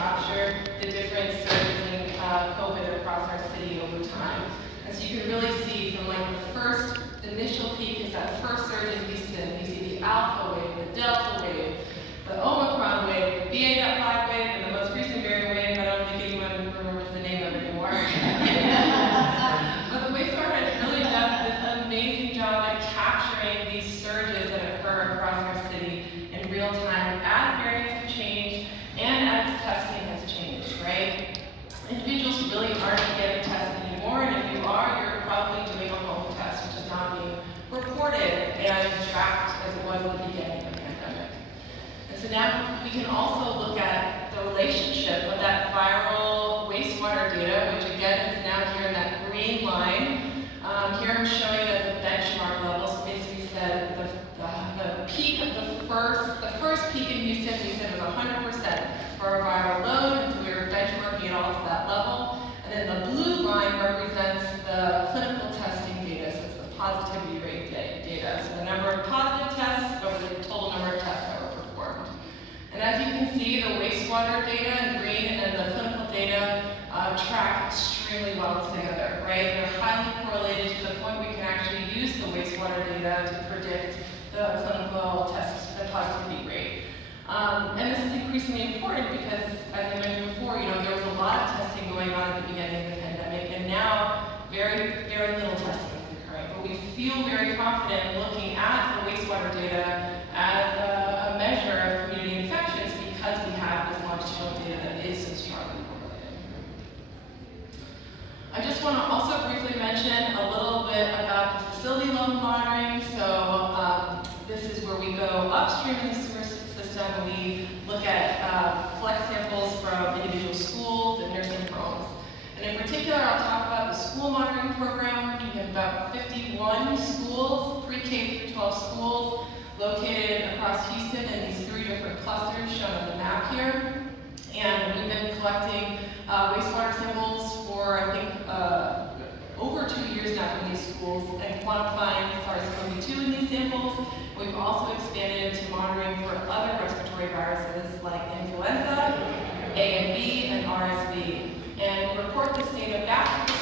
capture the different surges in COVID across our city over time. And so you can really see from like the initial peak is that first surge in Houston. You see the Alpha wave, the Delta wave, the Omicron wave, the BA.5 wave, and the most recent variant wave. I don't think anyone remembers the name of it anymore. But the wastewater has really done this amazing job at capturing these surges that occur across our city in real time as variants have changed and as testing has changed, right? Individuals really aren't getting tested anymore, and if you are, you're probably doing a home test, which is not being reported and tracked as it was at the beginning of the pandemic. And so now we can also look at the relationship of that viral wastewater data, which again is now here in that green line. Here I'm showing it as a benchmark level. So basically said the peak of the first peak in Houston, we said was 100% for our viral load, and so we were benchmarking it all to that level. And then the blue line represents the clinical testing data, so it's the positivity rate data. So the number of positive tests over the total number of tests that were performed. And as you can see, the wastewater data in green and the clinical data track extremely well together, right? They're highly correlated to the point we can actually use the wastewater data to predict the clinical test, the positivity rate. And this is increasingly important because, as I mentioned before, there was a lot of testing going on at the beginning of the pandemic, and now very, very little testing is occurring. But we feel very confident looking at the wastewater data as a measure of community infections because we have this longitudinal data that is so strongly correlated. I just want to also briefly mention a little bit about the facility level monitoring. So this is where we go upstream in the sewer system. We look at collect samples from individual schools and nursing homes. And in particular, I'll talk about the school monitoring program. We have about 51 schools, pre-K through 12 schools, located across Houston in these 3 different clusters shown on the map here. And we've been collecting wastewater samples for, I think, over 2 years now from these schools and quantifying SARS-CoV-2 in these samples. We've also expanded to monitoring for other respiratory viruses like influenza, A and B, and RSV. And we report this data back to the